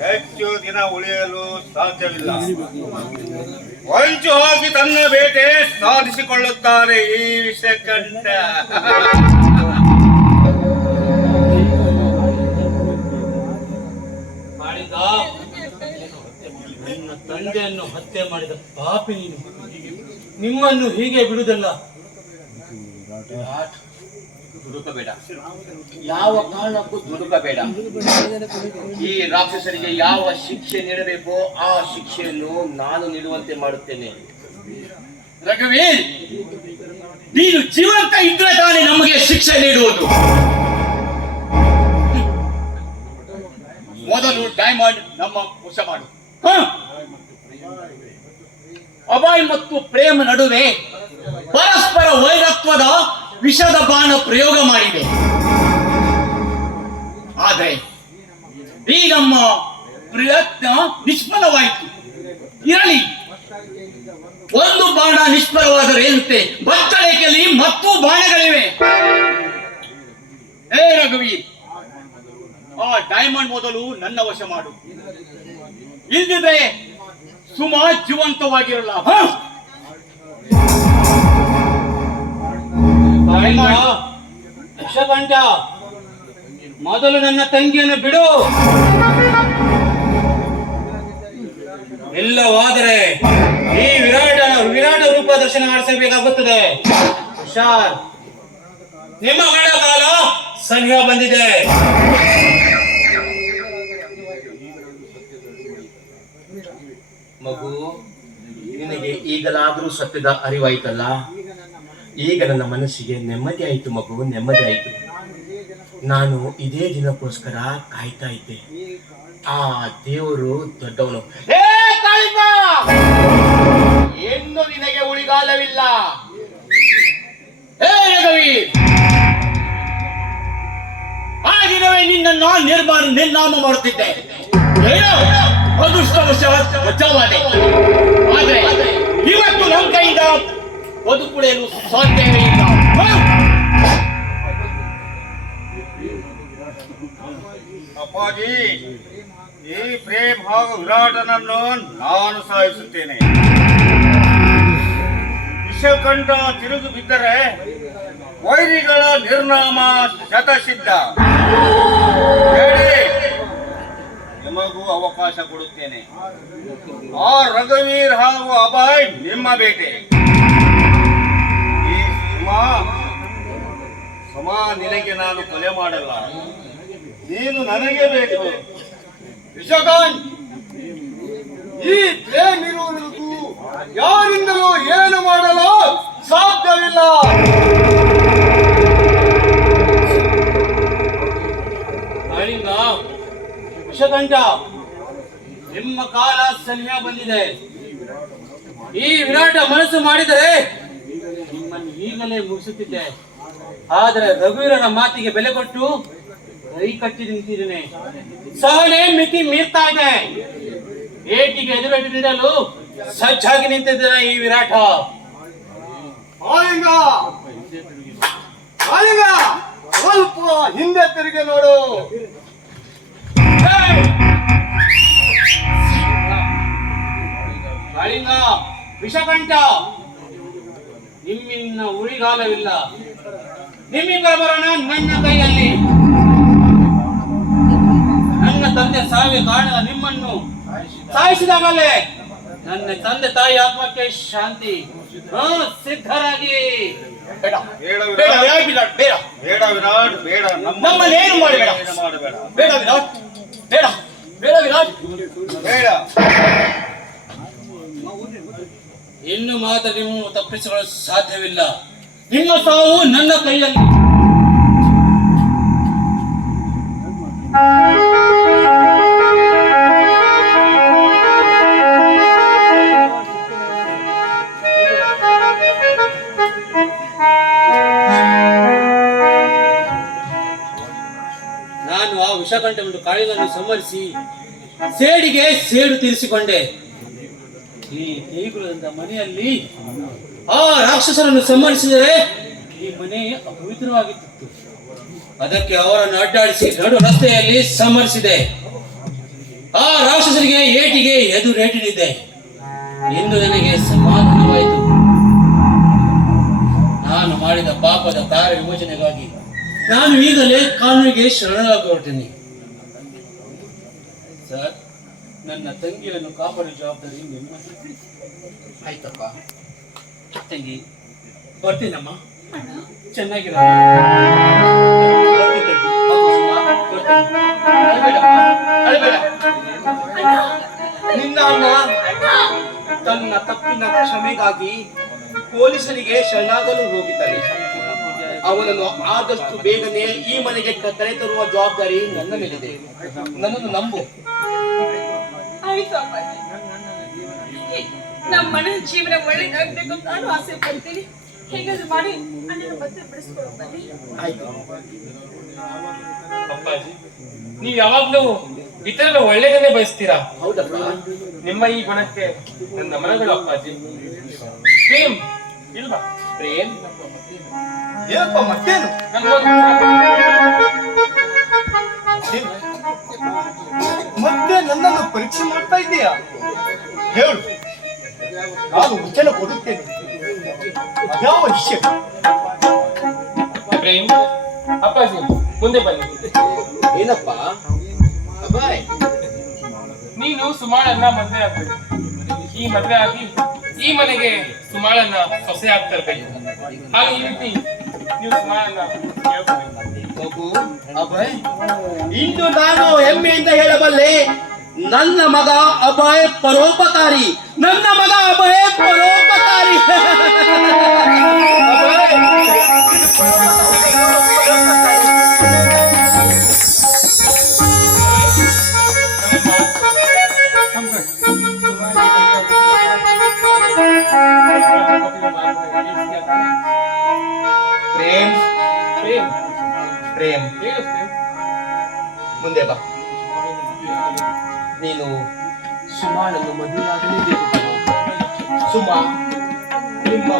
ಹೆಚ್ಚು ದಿನ ಉಳಿಯಲು ಸಾಧ್ಯವಿಲ್ಲ. ಹೊಂಚು ಹೋಗಿ ತನ್ನ ಬೇಟೆ ಸಾಧಿಸಿಕೊಳ್ಳುತ್ತಾರೆ ಈ ವಿಷಕಂಠ ಮಾಡಿದ. ನನ್ನ ತಂದೆಯನ್ನು ಹತ್ಯೆ ಮಾಡಿದ ಪಾಪಿ ನೀನು. ನಿಮ್ಮನ್ನು ಹೀಗೆ ಬಿಡುವುದಲ್ಲ. ದುಡುಕಬೇಡ. ಯಾವ ಕಾರಣಕ್ಕೂ ದುಡುಕಬೇಡ. ಈ ರಾಕ್ಷಸರಿಗೆ ಯಾವ ಶಿಕ್ಷೆ ನೀಡಬೇಕೋ ಆ ಶಿಕ್ಷೆಯನ್ನು ನಾನು ನೀಡುವಂತೆ ಮಾಡುತ್ತೇನೆ. ರಘುವೀರ್, ನೀನು ಜೀವಂತ ಇದ್ರೆ ತಾನೇ ನಮಗೆ ಶಿಕ್ಷೆ ನೀಡುವುದು. ಮೊದಲು ಡೈಮಂಡ್ ನಮ್ಮ ವಶ ಮಾಡು. ಅಬಾಯ್ ಮತ್ತು ಪ್ರೇಮ ನಡುವೆ ಪರಸ್ಪರ ವೈರತ್ವದ ವಿಷದ ಬಾಣ ಪ್ರಯೋಗ ಮಾಡಿದೆ. ಆದರೆ ಈ ನಮ್ಮ ಪ್ರಯತ್ನ ನಿಷ್ಫಲವಾಯಿತು. ಇರಲಿ, ಒಂದು ಬಾಣ ನಿಷ್ಫಲವಾದರೆ ಎಂತೆ ಬತ್ತಳಿಕೆಯಲ್ಲಿ ಮತ್ತು ಬಾಣಗಳಿವೆ. ಏ ರಘುವಿ ಆ ಡೈಮಂಡ್ ಮೊದಲು ನನ್ನ ವಶ ಮಾಡು. ಇಲ್ದಿದ್ರೆ ಸುಮಾ ಜೀವಂತವಾಗಿರಲ್ಲ. ವಿಷಕಂಠ ಮೊದಲು ನನ್ನ ತಂಗಿಯನ್ನು ಬಿಡು. ಎಲ್ಲವಾದರೆ ಈ ವಿರಾಟ ವಿರಾಟ ರೂಪ ದರ್ಶನ ಮಾಡಿಸಬೇಕಾಗುತ್ತದೆ. ಹುಷಾರ್. ನಿಮ್ಮ ಹಣ ಕಾಲ ಸಂಘ ಬಂದಿದೆ. ಮಗು, ನಿನಗೆ ಈಗಲಾದರೂ ಸತ್ಯದ ಅರಿವಾಯ್ತಲ್ಲ? ಈಗ ನನ್ನ ಮನಸ್ಸಿಗೆ ನೆಮ್ಮದಿ ಆಯಿತು ಮಗು, ನೆಮ್ಮದಿ ಆಯಿತು. ನಾನು ಇದೇ ದಿನಕ್ಕೋಸ್ಕರ ಕಾಯ್ತಾ ಇದ್ದೆ. ಆ ದೇವರು ದೊಡ್ಡವನು! ಎಂದು ನಿನಗೆ ಉಳಿಗಾಲವಿಲ್ಲ. ಆ ದಿನವೇ ನಿನ್ನನ್ನು ನಿರ್ಮಾಣ, ನಿರ್ನಾಮ ಮಾಡುತ್ತಿದ್ದೆ. ಏನೋ ಅದೃಷ್ಟವಶಾತ್ ಬಚಾವಾದೆ ಆದ್ರೆ ಇವತ್ತು ನಮ್ಮ ಕೈಯಿಂದ ಬದುಕುಳಿಯಲು ಸಾಧ್ಯವೇ ಇಲ್ಲ. ಅಪ್ಪಾಜಿ, ಈ ಪ್ರೇಮ್ ಹಾಗೂ ವಿರಾಟನನ್ನು ನಾನು ಸಾಯಿಸುತ್ತೇನೆ. ವಿಶ್ವಕಂಠ ತಿರುಗು ಬಿದ್ದರೆ ವೈರಿಗಳ ನಿರ್ನಾಮ ಶತಸಿದ್ಧ. ಹೇಳಿ, ನಿಮಗೂ ಅವಕಾಶ ಕೊಡುತ್ತೇನೆ. ಆ ರಘುವೀರ್ ಹಾಗೂ ಅಭಯ್ ನಿಮ್ಮ ಬೇಟೆ. ಸುಮಾ ನಿನಗೆ ನಾನು ಕೊಲೆ ಮಾಡಲ್ಲ. ನೀನು ನನಗೆ ಬೇಕು. ವಿಷಕಾನ್ ಈ ಪ್ರೇಮ್ ಇರುವುದು ಯಾರಿಂದಲೂ ಏನು ಮಾಡಲು ಸಾಧ್ಯವಿಲ್ಲ. ವಿಷಕಂಠ ನಿಮ್ಮ ಕಾಲ ಸನಿಹ ಬಂದಿದೆ. ಈ ವಿರಾಟ ಮನಸ್ಸು ಮಾಡಿದರೆ ಈಗಲೇ ಮುಗಿಸುತ್ತಿದ್ದೆ. ಆದರೆ ರಘುವೀರನ ಮಾತಿಗೆ ಬೆಲೆ ಕೊಟ್ಟು ಕೈ ಕಟ್ಟಿ ನಿಂತಿದ್ದೇನೆ. ಸಹನೆ ಮಿತಿ ಮೀರ್ತಾ ಇದೆ. ಏಟಿಗೆ ಎದುರಡಿ ನೀಡಲು ಸಜ್ಜಾಗಿ ನಿಂತಿದ್ದೇನೆ ಈ ವಿರಾಟ. ಸ್ವಲ್ಪ ಹಿಂದೆ ತಿರುಗಿ ನೋಡು. ಕಾಳಿಂಗ ವಿಷಕಂಠ! ನಿಮ್ಮಿನ್ನ ಉಳಿಗಾಲವಿಲ್ಲ. ನಿಮ್ಮಿಂದ ಬರೋಣ ನನ್ನ ಕೈಯಲ್ಲಿ. ನನ್ನ ತಂದೆ ಸಾವಿ ಕಾಣದ ನಿಮ್ಮನ್ನು. ಸಾಯಿಸಿದಾಗಲೇ ನನ್ನ ತಂದೆ ತಾಯಿ ಆತ್ಮಕ್ಕೆ ಶಾಂತಿ. ಸಿದ್ಧರಾಗಿ. ಬೇಡ. ಬೇಡ ಬೇಡ ವಿರಾಟ್ ಬೇಡ. ಬೇಡ. ವಿರಾಟ್ ಬೇಡ. ನಮ್ಮ ಮಾಡಬೇಡ. ಏನು ಮಾಡಬೇಡ? ಬೇಡ ವಿರಾಟ್. ಬೇಡ. ಬೇಡ ವಿರಾಟ್. ಬೇಡ. ಇನ್ನು ಮಾತ್ರ ನಿಮ್ಮ ತಪ್ಪಿಸಿಕೊಳ್ಳಲು ಸಾಧ್ಯವಿಲ್ಲ. ನಿಮ್ಮ ಸಾವು ನನ್ನ ಕೈಯಲ್ಲಿ. ನಾನು ಆ ವಿಷಕಂಠವನ್ನು ಕಾಳಿಗಳನ್ನು ಸಂವರಿಸಿ ಸೇಡಿಗೆ ಸೇಡು ತೀರಿಸಿಕೊಂಡೆ. ಈ ಮನೆಯಲ್ಲಿ ಆ ರಾಕ್ಷಸರನ್ನು ಸಂಹರಿಸಿದರೆ ಈ ಮನೆ ಅಪವಿತ್ರವಾಗಿತ್ತು. ಅದಕ್ಕೆ ಅವರನ್ನು ಅಡ್ಡಾಡಿಸಿ ನಡು ರಸ್ತೆಯಲ್ಲಿ ಸಂಹರಿಸಿದೆ ಆ ರಾಕ್ಷಸರಿಗೆ ಏಟಿಗೆ ರೇಟಿನಿದೆ ಎಂದು ನನಗೆ ಸಮಾಧಾನವಾಯಿತು. ನಾನು ಮಾಡಿದ ಪಾಪದ ಕಾರ್ಯ ವಿಮೋಚನೆಗಾಗಿ ನಾನು ಈಗಲೇ ಕಾನೂನಿಗೆ ಶರಣಾಗಿ ಹೊರಟೇನೆ. ಸರ್ ನನ್ನ ತಂಗಿಯನ್ನು ಕಾಪಾಡುವ ಜವಾಬ್ದಾರಿ ನಿಮ್ಮ ಆಯ್ತಪ್ಪ. ತಂಗಿ. ಬರ್ತೀನಮ್ಮ. ಚೆನ್ನಾಗಿರ ನಿನ್ನ ಅಣ್ಣ ತನ್ನ ತಪ್ಪಿನ ಕ್ಷಮೆಗಾಗಿ ಪೊಲೀಸರಿಗೆ ಶರಣಾಗಲು ಹೋಗಿದ್ದಾರೆ. ಅವನನ್ನು ಆದಷ್ಟು ಬೇಗನೆ ಈ ಮನೆಗೆ ಕರೆ ತರುವ ಜವಾಬ್ದಾರಿ ನನ್ನ ಮೇಲಿದೆ. ನನ್ನನ್ನು ನಂಬು. ಆಯ್ತು ಅಪ್ಪಾಜಿ ನಮ್ಮ ಮನೆ ಜೀವನ ಒಳ್ಳೇದಾಗ್ಬೇಕು ಅಂತ ನಾನು ಆಸೆ ಪಡ್ತೀನಿ. ಹೇಗಾದ್ರೂ ಮಾಡಿ ಅಣ್ಣನ ಮತ್ತೆ ಬಿಡಿಸ್ಕೊಂಡು ಬನ್ನಿ. ಅಪ್ಪಾಜಿ ನೀವ್ ಯಾವಾಗ್ಲೂ ಇತರರ ಒಳ್ಳೇದನ್ನೇ ಬಯಸ್ತೀರಾ? ನಿಮ್ಮ ಈ ಗುಣಕ್ಕೆ ನನ್ನ ಮನಗಳು ಅಪ್ಪಾಜಿ. ಪ್ರೇಮ್ ಇಲ್ವಾ? ಪ್ರೇಮ್? ಏನಪ್ಪ ಮತ್ತೇನು? ಮತ್ತೆ ನನ್ನನ್ನು ಪರೀಕ್ಷೆ ಮಾಡ್ತಾ ಇದ್ದೀಯಾ? ಹೇಳು. ನಾನು ವಚನ ಕೊಡುತ್ತೇನೆ. ಯಾವ ವಿಷಯ? ಪ್ರೇಮ್ ಅಪ್ಪಾಜಿ ಮುಂದೆ ಬನ್ನಿ. ಏನಪ್ಪ? ಅಬ್ಬಾಯ್ ನೀನು ಸುಮಾಳನ್ನ ಮದ್ವೆ ಆಗ್ಬೇಕು. ಈ ಮದ್ವೆ ಆಗಿ ಈ ಮನೆಗೆ ಸುಮಾಳನ್ನ ಸೊಸೆ ಆಗ್ತಾ ಇರ್ಬೇಕು ಹಾಗೆ ಈ ರೀತಿ ನೀವು ಸುಮಾಳನ್ನ ಕೇಳ್ಕೊಬೇಕು. ಇಂದು ನಾನು ಹೆಮ್ಮೆಯಿಂದ ಹೇಳಬಲ್ಲೆ ನನ್ನ ಮಗ ಅಭಯ ಪರೋಪಕಾರಿ. ನನ್ನ ಮಗ ಅಭಯ ಪರೋಪಕಾರಿ. ನೀನು ಸುಮಾಳನ್ನು ಮದುವೆಯಾಗಲೇಬೇಕು. ಸುಮಾ, ನಿಮ್ಮ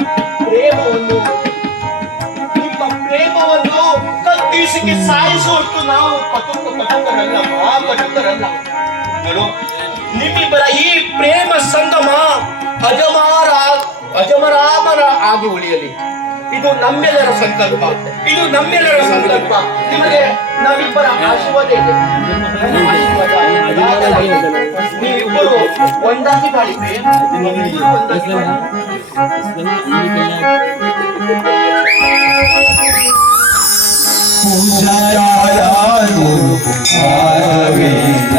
ಪ್ರೇಮವನ್ನು ನಿಮ್ಮ ಪ್ರೇಮವನ್ನು ಕತ್ತಿಸಿಗೆ ಸಾಯಿಸುವಷ್ಟು ನಾವು ಆ ಪಟುಕರಲ್ಲ ನೋಡು ನಿಮ್ಮಿಬ್ಬರ ಈ ಪ್ರೇಮ ಸಂಗಮ ಅಜಮಾರ, ಅಜಮರಾಮರ ಆಗಿ ಉಳಿಯಲಿ. ಇದು ನಮ್ಮೆಲ್ಲರ ಸಂಕಲ್ಪ. ಇದು ನಮ್ಮೆಲ್ಲರ ಸಂಕಲ್ಪ. ನಿಮಗೆ ನಾವಿಬ್ಬರ ಆಶೀರ್ವಾದ ಇದೆ. ಆಶೀರ್ವಾದ. ನೀವಿಬ್ಬರು ಒಂದಾಗಿ ಬಾಳಿ ಪ್ರೇಮ. ನೀವಿಬ್ಬರು ಒಂದಾಗಿ ಬಾಳಿ. ಪೂಜಾರ ಯಾರು ಮಾರವೇನ